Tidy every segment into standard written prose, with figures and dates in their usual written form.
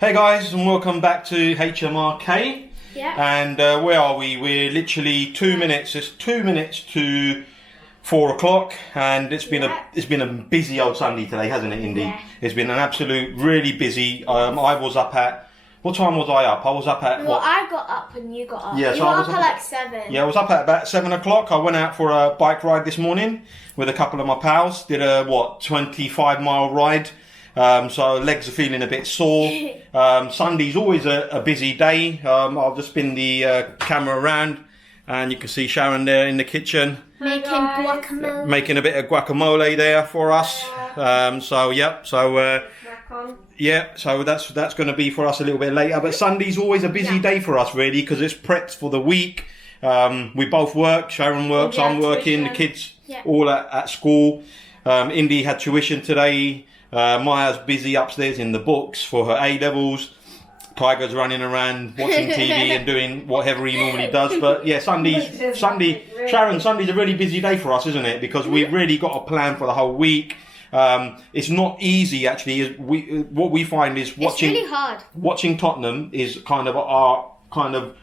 Hey guys, and welcome back to HMRK. Yeah. And where are we? We're literally 2 minutes. It's 2 minutes to 4 o'clock, and it's been a busy old Sunday today, hasn't it, Indy? Yeah. It's been an absolute really busy. I was up at what time was I up? I was up at Well, I got up and you got up. Yeah, you so were I was up up at like 7. Yeah, I was up at about 7 o'clock. I went out for a bike ride this morning with a couple of my pals. Did a 25-mile ride. So legs are feeling a bit sore. Sunday's always a busy day. I'll just spin the camera around, and you can see Sharon there in the kitchen Making guacamole. making a bit of guacamole there for us. So that's going to be for us a little bit later. But Sunday's always a busy day for us, really, because it's prepped for the week. We both work. Sharon works. I'm working. The kids all at school. Indy had tuition today. Maya's busy upstairs in the books for her A-levels. Tiger's running around watching TV and doing whatever he normally does. But yeah, Sunday's a really busy day for us, isn't it? Because we've really got a plan for the whole week. It's not easy, actually. What we find is watching. It's really hard. Watching Tottenham is kind of our kind of.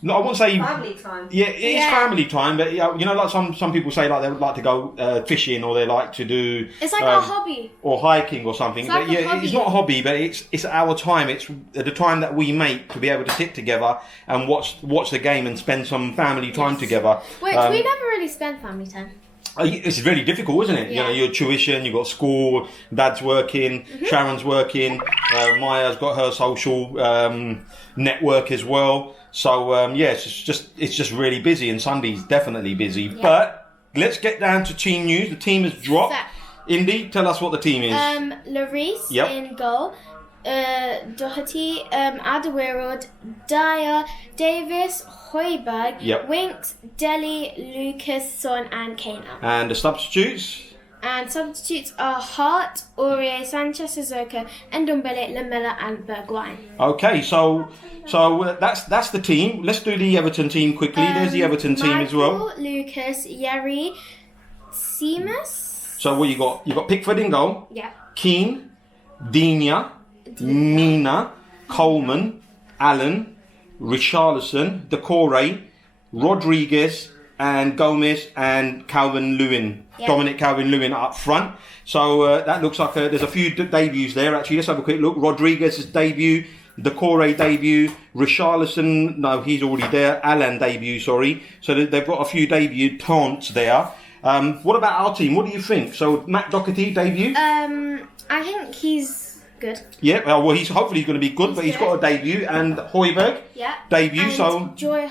No, I won't say family time. Yeah, it is family time, but like some people say, like they would like to go fishing, or they like to do. It's like our hobby. Or hiking or something. It's like but a hobby. It's not a hobby, but it's our time. It's the time that we make to be able to sit together and watch the game and spend some family time together. Which we never really spend family time. It's really difficult, isn't it? Yeah. Your tuition, you've got school, Dad's working, Sharon's working, Maya's got her social network as well. So it's just really busy, and Sunday's definitely busy. Yeah. But let's get down to team news. The team has dropped. Indy, tell us what the team is. Lloris in goal. Doherty, Alderweireld, Dyer, Davis, Højbjerg, Winks, Deli, Lucas, Son and Kane out. And the substitutes? And substitutes are Hart, Aurier, Sanchez, Sissoko, Ndombele, Lamela and Bergwijn. Okay, so that's the team. Let's do the Everton team quickly. There's the Everton team as well. Lucas, Yeri, Seamus. So what you got? You got Pickford in goal. Yeah. Keane, Digne, Mina, Coleman, Allen, Richarlison, Decore, Rodriguez, and Gomez and Calvin-Lewin. Yeah. Dominic Calvin-Lewin up front. So that looks like there's a few debuts there. Actually, let's have a quick look. Rodriguez's debut, Decore debut, Richarlison, no, he's already there. Allen debut, sorry. So they've got a few debutants there. What about our team? What do you think? So Matt Doherty debut? I think he's good. Yeah, well, hopefully he's going to be good, but he's got a debut, and Højbjerg debut. And so Joe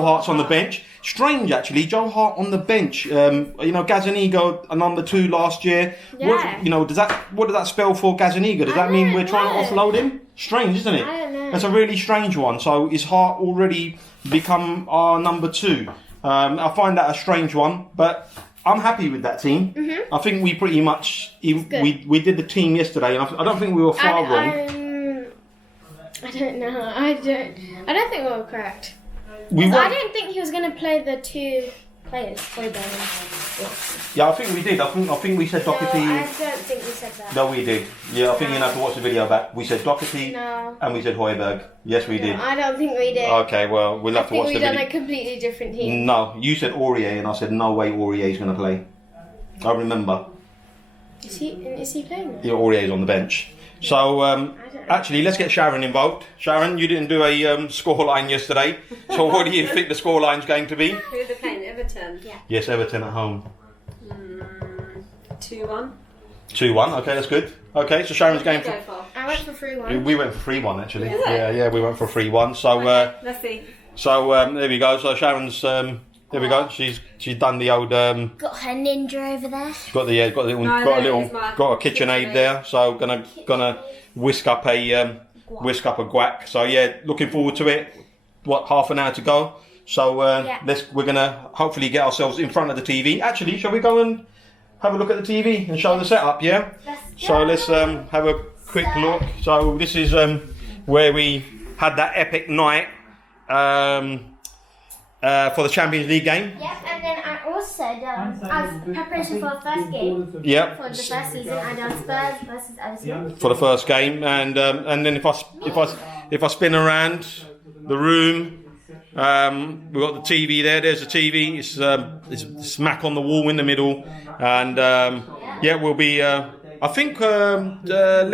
Hart's on the bench. Strange, actually, Joe Hart on the bench. Gazzaniga a number 2 last year. Yeah. What does that spell for Gazzaniga? Does that mean we're trying to offload him? Strange, isn't it? I don't know. That's a really strange one. So is Hart already become our number 2? I find that a strange one, but I'm happy with that team. Mm-hmm. I think we pretty much we did the team yesterday, and I don't think we were far wrong. I don't know. I don't think we were correct. I didn't think he was going to play the 2 players. Yeah, I think we did. I think we said Doherty. No, I don't think we said that. No, we did. Yeah, I think you have to watch the video back. We said Doherty and we said Højbjerg. Yes, we did. I don't think we did. Okay, well, we'll have to watch the video. I think we've done a completely different team. No, you said Aurier, and I said no way Aurier's going to play. I remember. Is he playing? Yeah, Aurier's on the bench. So, actually, let's get Sharon involved. Sharon, you didn't do a scoreline yesterday. So what do you think the scoreline's going to be? Who are they playing? Everton? Yeah. Yes, Everton at home. 2-1. 2-1, okay, that's good. Okay, so Sharon's going for... I went for 3-1. We went for 3-1, actually. Yeah. Yeah, we went for 3-1. So, let's see. So, there we go. So Sharon's... there we go. She's done the old... got her ninja over there. Got a KitchenAid there. So gonna whisk up a guac. So yeah, looking forward to it. Half an hour to go. So we're gonna hopefully get ourselves in front of the TV. Actually, shall we go and have a look at the TV and show the setup? Yeah. So let's have a quick look. So this is where we had that epic night. for the Champions League game. Yep, and then I also done as preparation for the first game. Yep. For the first season, I done Spurs versus Everton. For the first game, and then if I spin around the room, we've got the TV there. There's the TV. It's smack on the wall in the middle, and we'll be. I think the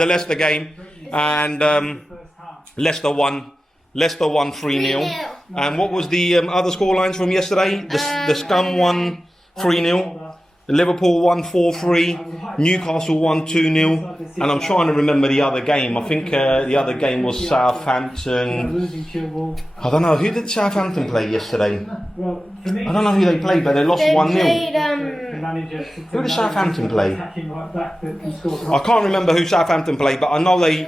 Leicester game, and Leicester won. Leicester won 3-0. And what was the other scorelines from yesterday? The Scum won 3-0. Liverpool won 4-3. Newcastle won 2-0. And I'm trying to remember the other game. I think the other game was Southampton. I don't know. Who did Southampton play yesterday? I don't know who they played, but they lost 1-0. Who did Southampton play? I can't remember who Southampton played, but I know they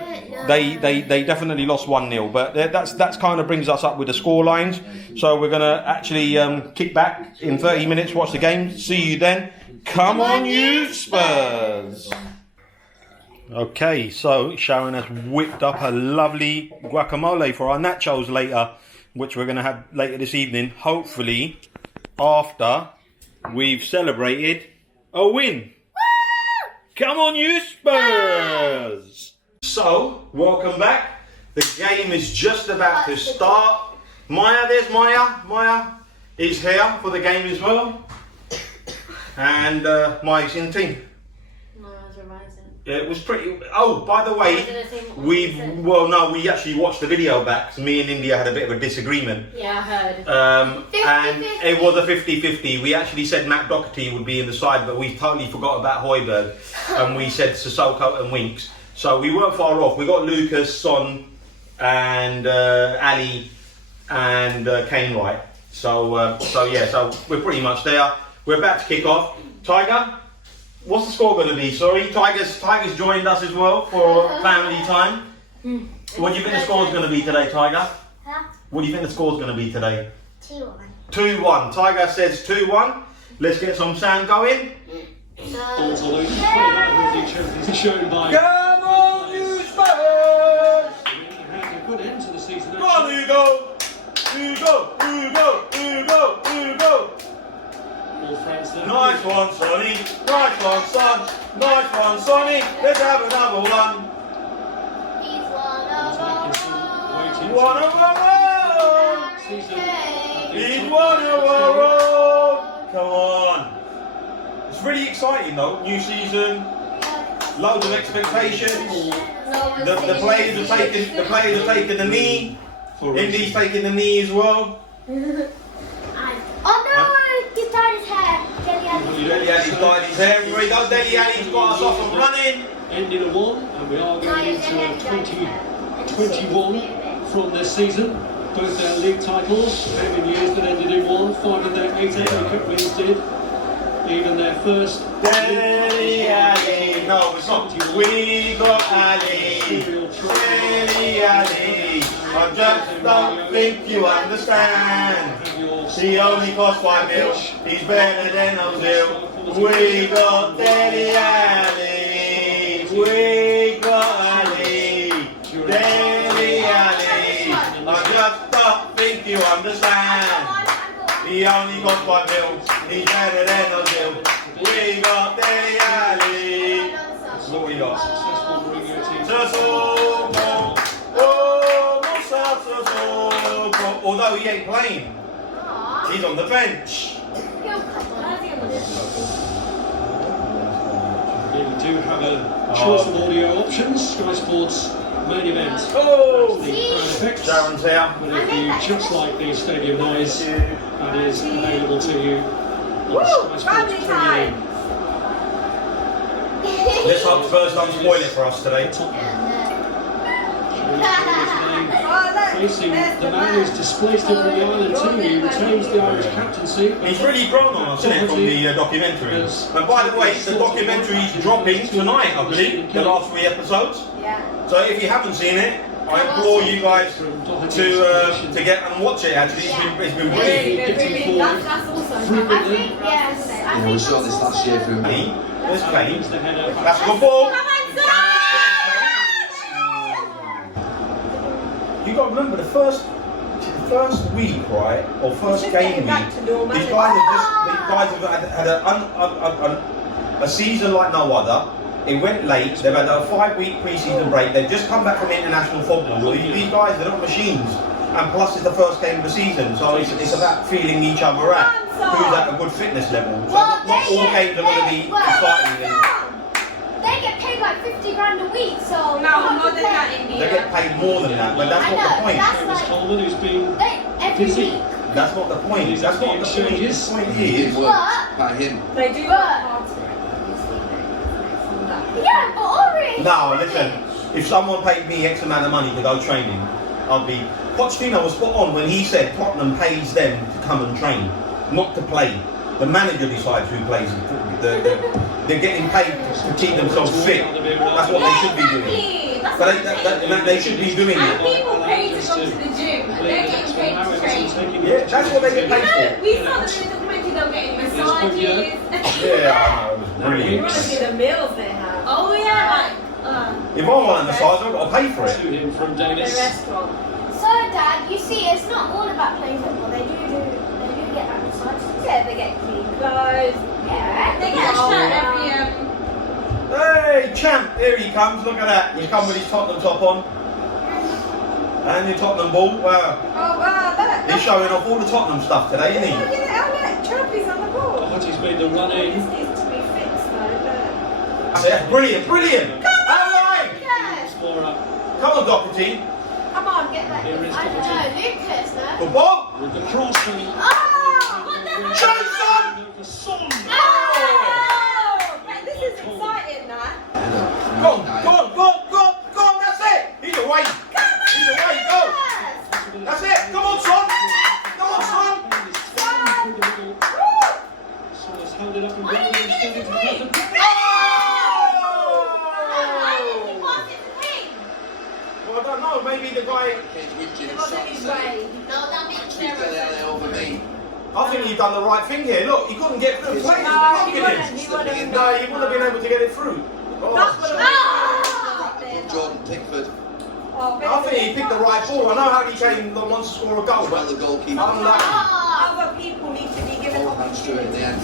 definitely lost 1-0. But that's kind of brings us up with the score lines. So we're going to actually kick back in 30 minutes, watch the game. See you then. Come on, you Spurs! Okay, so Sharon has whipped up a lovely guacamole for our nachos later, which we're going to have later this evening, hopefully after we've celebrated a win. Come on, you Spurs! So, welcome back. The game is just about to start. Maya, there's Maya. Maya is here for the game as well. And Maya's in the team. No, I was revising. It was pretty. Oh, by the way, we actually watched the video back. 'Cause me and India had a bit of a disagreement. Yeah, I heard. And it was a 50-50. We actually said Matt Doherty would be in the side, but we totally forgot about Højbjerg. And we said Sissoko and Winks. So we weren't far off. We got Lucas, Son, and Ali, and Kane right. So we're pretty much there. We're about to kick off. Tiger, what's the score going to be? Sorry, Tiger's joined us as well for family time. What do you think the score's going to be today, Tiger? Huh? What do you think the score's going to be today? 2-1. 2-1. Tiger says 2-1. Let's get some sound going. Shown by Come on, you Spurs! had a good end to the season. Go on, Hugo! Hugo! Hugo! Hugo! Hugo! All friends there. Nice one, Sonny. Nice one, Son. Nice one, Sonny. Let's have another one. He's one of Waiting. One of our own. Season. He's one of our own. Come on. It's really exciting though. New season. Loads of expectations. The players are taking the knee. Indy's taking the knee as well. Oh no! He's tied his hair. Deli Ali's tied his hair. Here we go. Deli Ali's got us off and running. Ending a 1, and we are going into 2021 from this season. Both their league titles came in years that ended in 1. 5 of their 8 FA Cup wins did. Even their first. Deli Ali. No, it's not. We got Ali. Deli Ali. I just don't think you understand. He only cost 5 mil. He's better than Ozil. We got Deli Ali. We got Ali. Deli Ali. I just don't think you understand. He only cost 5 mil. He's better than Ozil. We got Deli Ali. What we got? Sissoko. Oh, Sissoko. Although he ain't playing. He's on the bench. We do have a choice of audio options. Sky Sports main event. Oh! The Crown Effect. Sharon's here. With you just like the stadium noise that is available to you on Sky Sports Premier. Let's hope Spurs don't spoil it for us today. Facing the man who's displaced him from the island team, he retains the Irish captaincy. He's really grown on us, isn't it, from the documentary? And by the way, the documentary's dropping tonight, I believe, the last 3 episodes. Yeah. So if you haven't seen it, I implore you guys to get and watch it. Actually, it's been brilliant. That's awesome. I think, yes. We shot this last year through me. There's Kane. That's a good ball. You got to remember the first week, right, or first game week, these guys have had a season like no other. It went late. They've had a 5-week pre-season break. They've just come back from international football. These guys, they're not machines. And plus, it's the first game of the season, so it's about feeling each other out. Who's at a good fitness level. So not all games are going to be exciting. They get paid like 50 grand a week, so No, more than that, India. They get paid more than that, but that's not the point. Travis Coleman, who's been Every busy. week. That's not the point. That's not the point. The point is, By him. They do work hard to Yeah, but already. no, listen. If someone paid me X amount of money to go training, I'd be. Pochettino was spot on when he said Tottenham pays them to come and train, not to play. The manager decides who plays. They're getting paid to keep themselves fit. That's what they should be doing. But they should be doing And it. people pay to go to the gym. They're getting paid to train. Yeah, that's what they get paid for. We saw the new documentary, they're getting massages. Yeah, I know, it was You brilliant. want to see the meals they have. Oh yeah, If I want a massage, I've got to pay for it. To him from the Davis. restaurant. So, Dad, you see, it's not all about playing football. They do get that massage. Yeah, they get clean clothes. Yeah. They get a shirt every Hey, champ! Here he comes. Look at that. He's come with his Tottenham top on. And your Tottenham ball. Wow. Oh wow, look. He's showing off all the Tottenham stuff today, isn't he? Look at that, trophies on the ball. Hutchie's made the run in. This needs to be fixed though, look. That's brilliant, brilliant. Come on! Yes. Scorer Come on, Doherty. Come on, get that. Here is I don't know, Lucas, no? Good ball. with the cross and Oh, what the hell? Jason! the Son. Oh, man, this is exciting, that. Go on, go on, go on, go on, go on. That's it. He's away. He's away. Go. That's it. Come on, son. Come on, son. Son has held it up and gone and extended to the left. Well, I don't know. Maybe the guy. It wasn't his way. No, that makes Over me. I think he's done the right thing here. Look, he couldn't get through. Play No, he it. wouldn't. He wouldn't. No, he wouldn't have been able to get it through. That's what Oh. it was. Jordan Pickford. I think he picked the right ball. I know how he came wants to score a goal, Well, but the goalkeeper. unlucky. Other people need to be given Four hands to it in the end.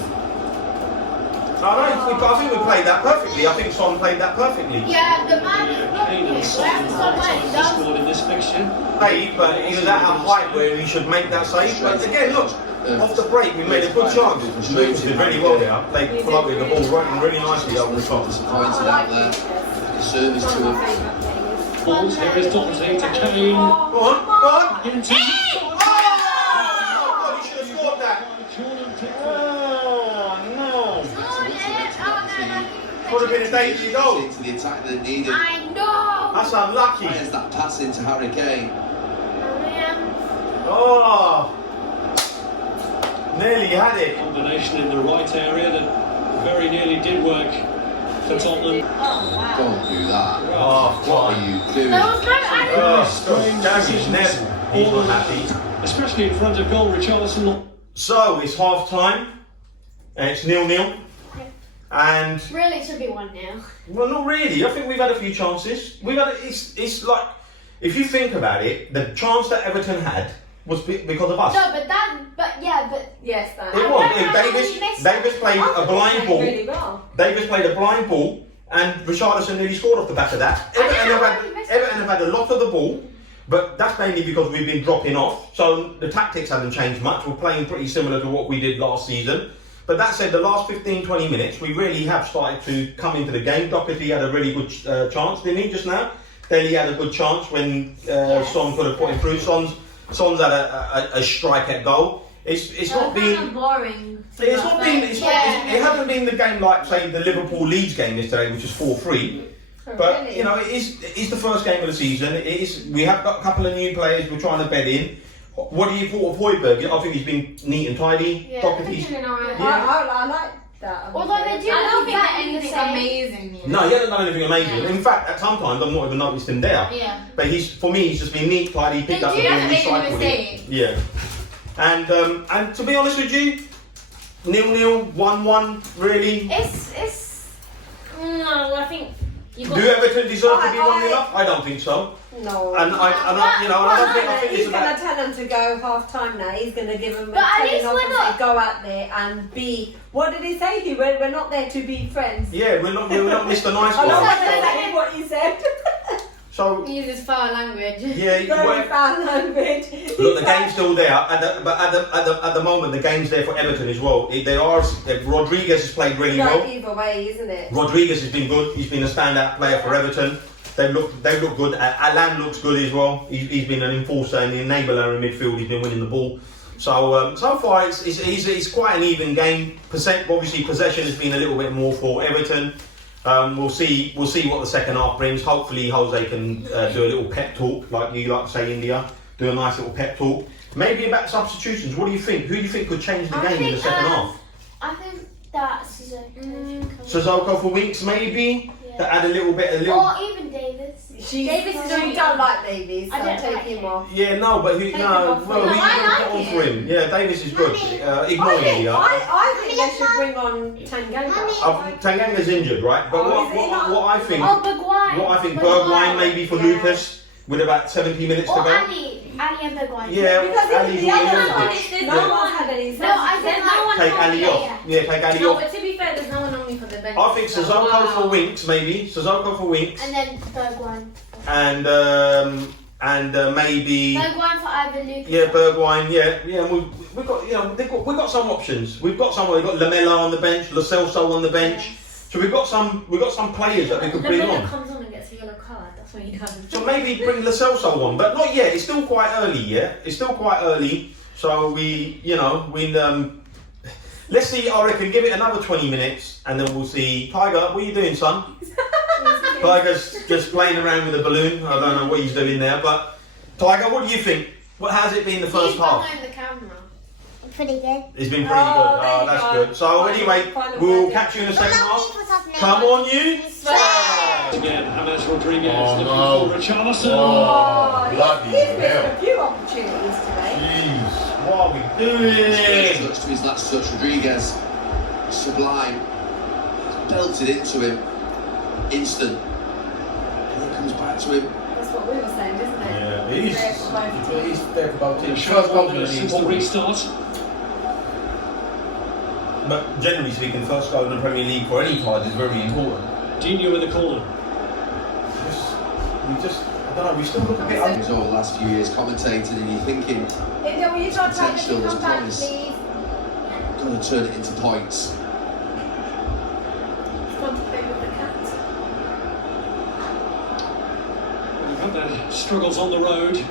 I think we played that perfectly. I think Son played that perfectly. Yeah, the man was Kane blocking and it. Son Wherever Son went, times he he does. scored in this fixture. Save, but he was at a height where he should make that save. But again, look, off the break, we made a good chance. Lucas did really well there. They floated the ball right really nicely over the top. Disappointed out there. A service to him. Balls, here is Doherty to Kane. Go on, go on. Into Oh, God, he should have scored that. Jordan Pickford. Oh, no. Could have been a danger goal. Into the attack that it needed. I know. That's unlucky. Fires that pass into Harry Kane. Oh, nearly had it. Combination in the right area that very nearly did work for Tottenham. Oh, wow. Don't do that. Oh, What are you doing? There was no Oh, Gary's Neville. He's not happy. Especially in front of goal, Richarlison. So it's half time, and it's 0-0. And Really, it should be 1-0. well, not really. I think we've had a few chances. We've had. It's like if you think about it, the chance that Everton had was because of us. No, but Yes, that. It was. Davis played a blind ball. Really well. Davis played a blind ball, and Richarlison nearly scored off the back of that. Everton have had a lot of the ball, but that's mainly because we've been dropping off. So the tactics haven't changed much. We're playing pretty similar to what we did last season. But that said, the last 15-20 minutes, we really have started to come into the game. Doherty had a really good chance, didn't he, just now? Daly had a good chance when Son could have put him through. Son's had a strike at goal. It's not been boring. It hasn't been the game like say the Liverpool Leeds game yesterday, which is 4-3. But Really? you know, it is the first game of the season. It is. We have got a couple of new players we're trying to bed in. What do you thought of Højbjerg? I think he's been neat and tidy. Yeah, Doherty's. I like that. Although they do I don't think that exactly the anything same. amazing. You know? No, he hasn't done anything amazing. In fact, at some times I've not even noticed him there. Yeah. But for me, he's just been neat, tidy, picked They up do the ball, have to make a recycled mistake. it. Yeah. And to be honest with you, 0-0, 1-1, really. No, I think Do Everton deserve to be 1-0 up? I don't think so. No. And I don't think it's He's going to about. tell them to go half time now. He's going to give them a But at telling least off we're and not- say, go out there and be. What did he say? We're not there to be friends. Yeah, we're not Mr. Nice I know Guy. that's exactly what he said. So He uses foul language. yeah, Very foul language. look, the game's still there, but at the moment, the game's there for Everton as well. Rodriguez has played really well. Either way, isn't it? Rodriguez has been good. He's been a standout player for Everton. They look good. Alan looks good as well. He's been an enforcer and an enabler in midfield. He's been winning the ball. So far it's quite an even game. Obviously possession has been a little bit more for Everton. We'll see what the second half brings. Hopefully Jose can do a little pep talk, like you like to say, India. Do a nice little pep talk. Maybe about substitutions. What do you think? Who do you think could change the game in the second half? I think that Sissoko for Winks, maybe. To add a little. Or even Davis. Davis is really don't like Davis. I don't take like him him. off. Yeah, no, but who Take him no? off. Well, No, who you I gonna like put on him. for him? Yeah, Davis is good. Ignore India. I think they should bring on Tanganga. Tanganga's injured, right? But Oh, is he not? what I think, Oh, Bergwijn. what I think, Bergwijn maybe for Yeah. Lucas with about 70 minutes to Or go. Ali and Bergwijn. Yeah, Because Ali's the already other on the one pitch. is no one had any. No, I think no one Take Ali off. Yeah, take Ali No, off. but to be fair, there's no one only for the bench. I think Sissoko for Winks, maybe. Sissoko for Winks, And then Bergwijn. and maybe. Bergwijn for either Lucas. Yeah, Bergwijn. Yeah. We've got we've got some options. We've got Lamela on the bench, Lo Celso on the bench. So we've got some players that we could bring Lamela on. comes on and gets a yellow card. That's what he does. So maybe bring Lo Celso on, but not yet. It's still quite early. Yeah, it's still quite early. So let's see. I reckon give it another 20 minutes, and then we'll see. Tiger, what are you doing, son? Tiger's just playing around with a balloon. I don't know what he's doing there, but Tiger, what do you think? What has it been the first half? behind the camera. Pretty good. It's been pretty Oh, good. there you That's go. good. So anyway, we'll word. catch you in the second half. Come Come on, you. Again, James Rodriguez Oh, looking no. for Richarlison. Oh, Bloody he's missed hell. a few opportunities today. Jeez, what are we doing? Touch to his last touch, Rodriguez. Sublime. Belted into him. Instant. And he comes back to him. That's what we were saying, isn't it? Yeah, He's there for both The teams. short First 1 goal's minute going to be since the important. restart. But generally speaking, first goal in the Premier League for any side is very important. Dino in the corner. I don't know, we still look a bit He's over the last few years commentating, and you're thinking, India, will you try to have Potential to was come back, promised. please? going to turn it into points. Want to play with the cat? They've had their struggles on the road,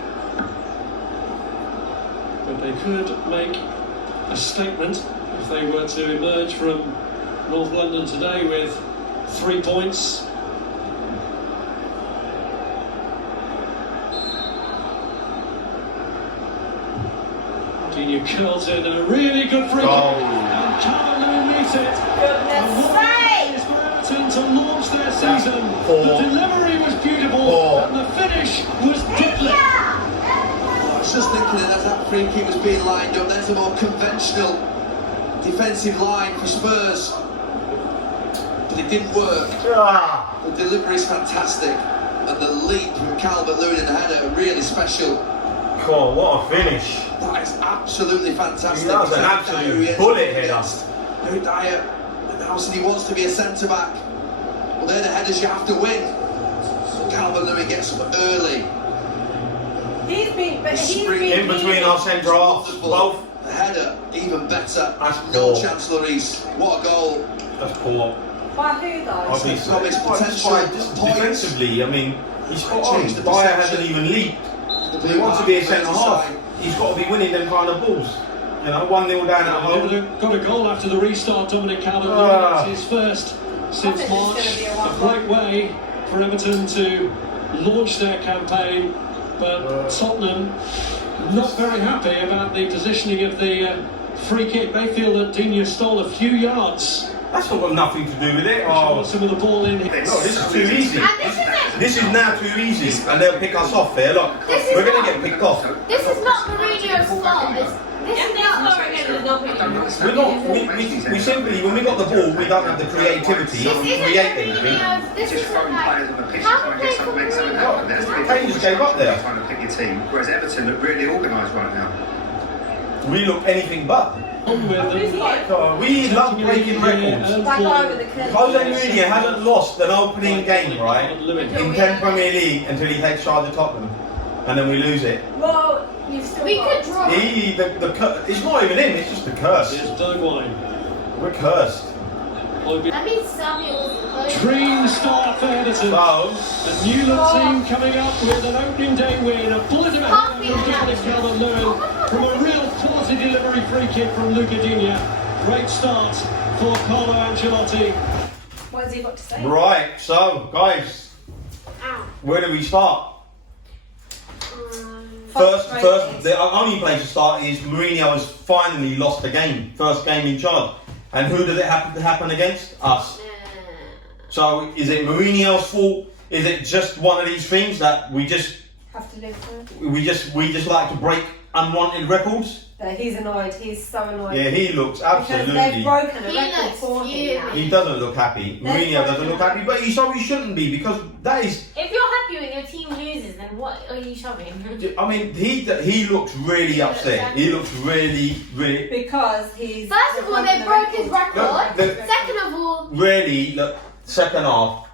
but they could make a statement if they were to emerge from North London today with 3 points. Dino curls in a really good free kick, and Calvert-Lewin meets it. Goodness sake! Everton to launch their season. Poor. The delivery was beautiful, Poor. and the finish was deadly. I was just thinking that as that free kick was being lined up, there's a more conventional defensive line for Spurs. But it didn't work. Ah, The delivery is fantastic. And the leap from Calvert-Lewin and the header are really special. come on, what a finish. That is absolutely fantastic. That was an Eric absolute Dyer, who he is bullet up header. against. Eric Dyer announcing he wants to be a centre-back. Well, they're the headers you have to win. Calvert-Lewin gets them early. He's been In between our centre halves, Wonderful. both. The header, even better. That's No poor. chance, Lloris. What a goal. That's poor. By who though? Obviously, Promise potential just points. defensively, I mean, he's spot on. Change the Dyer perception. hasn't even leaped. The If he blue wants to be a mark, centre half, Merseyside. he's got to be winning them kind of balls. You know, 1-0 down at home. Got a goal after the restart. Dominic Calvert-Lewin Ah. gets his first since I think it's March. gonna be a A 1-1. great way for Everton to launch their campaign, but Tottenham not very happy about the positioning of the free kick. They feel that Digne stole a few yards. That's not got nothing to do with it. Oh. Oh, Some of the ball in. no, this is too easy. And this is it. This is now too easy, and they'll pick us off here. Look, This is we're going not- to get picked off. This is not Mourinho's fault. This is not. We're not. We simply, when we got the ball, we don't have the creativity This to isn't create anything. Mourinho's. This isn't like. Kane just gave up there. Trying to pick your team, whereas Everton look really organised right now. We look anything but. We love breaking records. Back over the cliff. Jose Mourinho hasn't lost an opening game, right, in 10 Premier League until he takes charge of Tottenham, and then we lose it. Well, you've still We got- could draw. It's not even him, it's just the curse. Here's Bergwijn. We're cursed. That means Samuel's the coach. Dream start for Everton. So, A new look team coming up with an opening day win. A bullet of a Can't be from enough. Dominic Calvert-Lewin from a real quality delivery free kick from Luca Digne. Great start for Carlo Ancelotti. What has he got to say? right, so, guys, Ow. where do we start? Frustrated. First, the only place to start is Mourinho has finally lost the game. First game in charge. And who did it happen to happen against? Us. So is it Mourinho's fault? Is it just one of these things that we just Have to live with. we just like to break unwanted records? He's annoyed. He's so annoyed. Yeah, he looks Because they've absolutely. broken a He record looks for him fuming. now. He doesn't look happy. Mourinho doesn't look happy, but he shouldn't be because that is. If you're happy when your team loses, then what are you shoving? I mean, he looks really upset. He looks really. Because he's. First of all, they broke his record. Look, Second of all, Really, look, second half,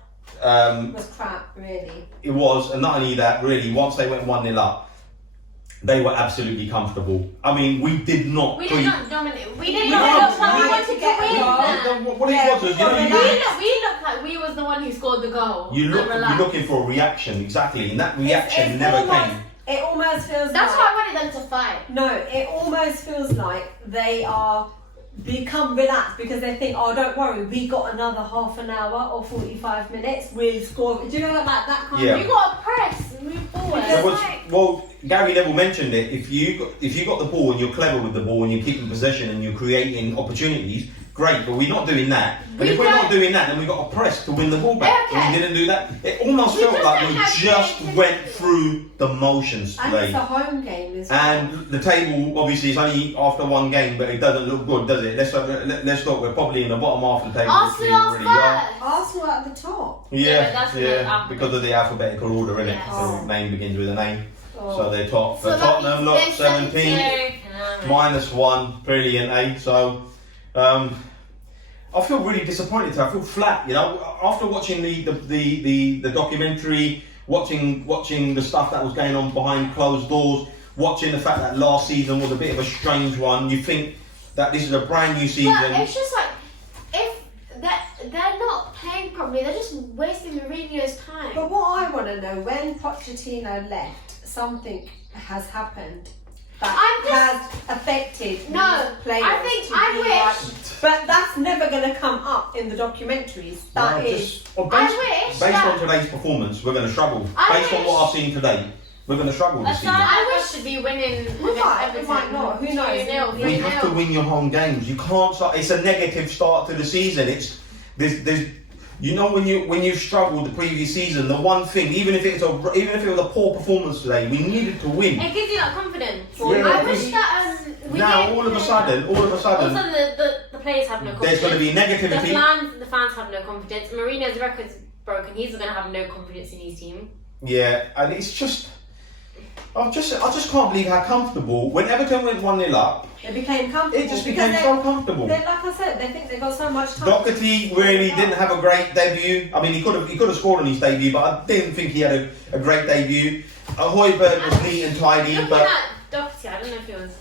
It was crap, really. it was, and not only that, really, once they went 1-0 up, they were absolutely comfortable. I mean, we did not. We did not dominate. We did No, not look we like we wanted wanted to to get a win. goal. What it was, you know, We looked like we was the one who scored the goal. you're And relaxed. looking for a reaction, exactly, and that reaction It's never almost- came. It almost feels that's like. why I wanted them to fight. No, it almost feels like they are become relaxed because they think, oh, don't worry, we got another half an hour or 45 minutes, we'll score. Do you know like that kind Yeah. of? You gotta press and move forward. There was, well, Gary Neville mentioned it. If you got the ball and you're clever with the ball and you're keeping possession and you're creating opportunities, great. But we're not doing that. And if we're not doing that, then we got to press to win the ball back. Okay. And we didn't do that. It almost We felt just like don't we have just creativity. went through the motions And today. it's a home game as well. And the table obviously is only after one game, but it doesn't look good, does it? Let's look. We're probably in the bottom half of the table. which we Arsenal already are. first. Arsenal at the top. Yeah, Yeah, that's the yeah, alphabet. because of the alphabetical order, innit? Yes. So the name begins with a name. Oh. So they're top. So But that Tottenham, means look, they're 17, -1, brilliant, eh? So, I feel really disappointed today. I feel flat, you know. After watching the documentary, watching the stuff that was going on behind closed doors, watching the fact that last season was a bit of a strange one, you think that this is a brand new season. But it's just like, if they're not playing properly, they're just wasting Mourinho's time. But what I want to know, when Pochettino left, something has happened that I'm just- has affected No, these players. I think- to I be wish- like- but that's never going to come up in the documentaries. That No, is. well, I based, wish based that- on today's performance, we're going to struggle. I Based on wish- what I've seen today, we're going to struggle this season. I wish to be winning. We against might, we Everton. might not, who knows? 2-0, We have to 3-0. win your home games. You can't start. It's a negative start to the season. It's there's you know when you've struggled the previous season. The one thing, even if it was a poor performance today, we needed to win. It gives you that confidence. Yeah. I wish that we Now didn't all of a play- sudden, Also, the players have no confidence. there's going to be The negativity. fans have no confidence. Mourinho's record's broken. He's going to have no confidence in his team. Yeah, and it's just. I just can't believe how comfortable when Everton went 1-0 up. They became comfortable. It just because became so comfortable. Like I said, they think they've got so much time. Doherty really didn't have a great debut. I mean, he could have scored on his debut, but I didn't think he had a great debut. Højbjerg was neat and tidy, Looking but at Doherty, I don't know if he was.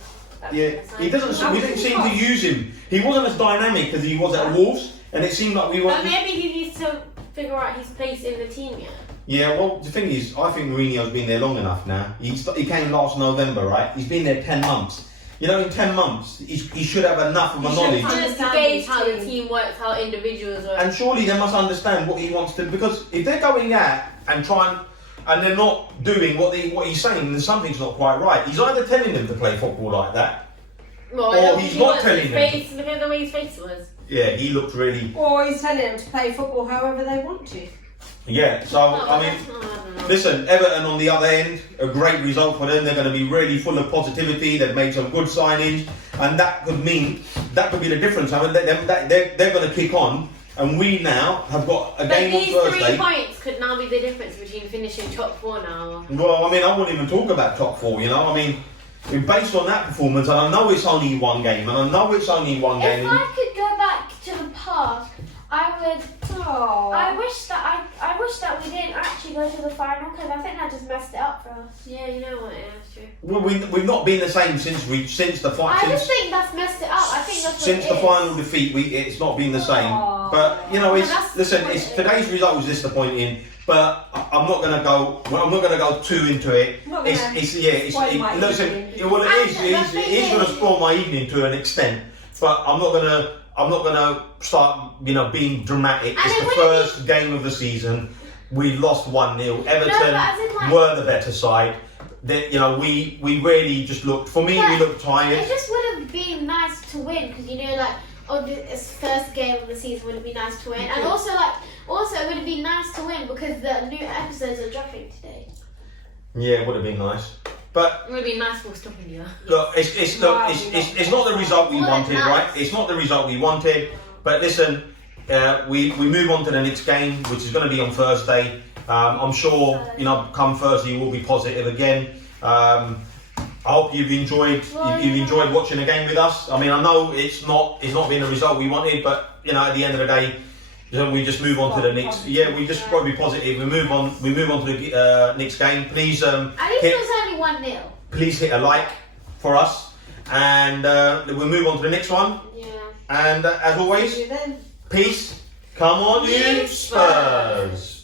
that yeah, good a sign. he doesn't. We didn't seem to use him. He wasn't as dynamic as he was at Wolves, and it seemed like we But weren't. maybe he needs to figure out his place in the team yet. Yeah, well, the thing is, I think Mourinho's been there long enough now. He came last November, right? He's been there 10 months. You know, in 10 months, he should have enough of a He should knowledge. have- Just to gauge how the team works, how individuals work. And surely they must understand what he wants to, because if they're going out and trying, and they're not doing what he's saying, then something's not quite right. He's either telling them to play football like that, Well, or I don't he's think not was. telling His them. face, look at the way his face was. yeah, he looked really, Or he's telling them to play football however they want to. yeah. So, I mean, I don't know. listen, Everton on the other end, a great result for them. They're going to be really full of positivity. They've made some good signings, and that could be the difference. I mean, they're going to kick on and we now have got a But game on these Thursday. 3 points could now be the difference between finishing top 4 now. Well, I mean, I wouldn't even talk about top 4, you know. I mean, based on that performance, and I know it's only one game, and I know it's only one game. If I could go back to the past, I would. Oh. I wish that we didn't actually go to the final because I think that just messed it up for us. Yeah, you know what? Yeah, that's true. Well, we've not been the same since I just think that's messed it up. I think that's what since it the is. final defeat. It's not been the same. Aw. But you know, that's listen. what It's it is. today's result was disappointing. But I'm not gonna go. Well, I'm not gonna go too into it. Not It's gonna spoil my listen. evening. Well, And it the is thing gonna is- spoil my evening to an extent. But I'm not gonna start, being dramatic. And It's it the wouldn't first game of the season. We lost 1-0. Everton but as in, like- were the better side. We really just looked. For me, we But looked tired. It just would have been nice to win because like on this first game of the season would have been nice to win, and also it would have been nice to win because the new episodes are dropping today. Yeah, it would have been nice. But It would be nice for stopping you. look, it's not the result we Well, wanted, nice. right? It's not the result we wanted. But listen, we move on to the next game, which is going to be on Thursday. I'm sure, come Thursday we'll be positive again. I hope you've enjoyed watching the game with us. I mean, I know it's not been the result we wanted, but at the end of the day, we just move on to the next. Yeah, we just got to be positive. We move on to the next game. Please, At least it was only 1-0. please hit a like for us, and we'll move on to the next one. Yeah. And as always, See you then. peace. Come on, you Spurs.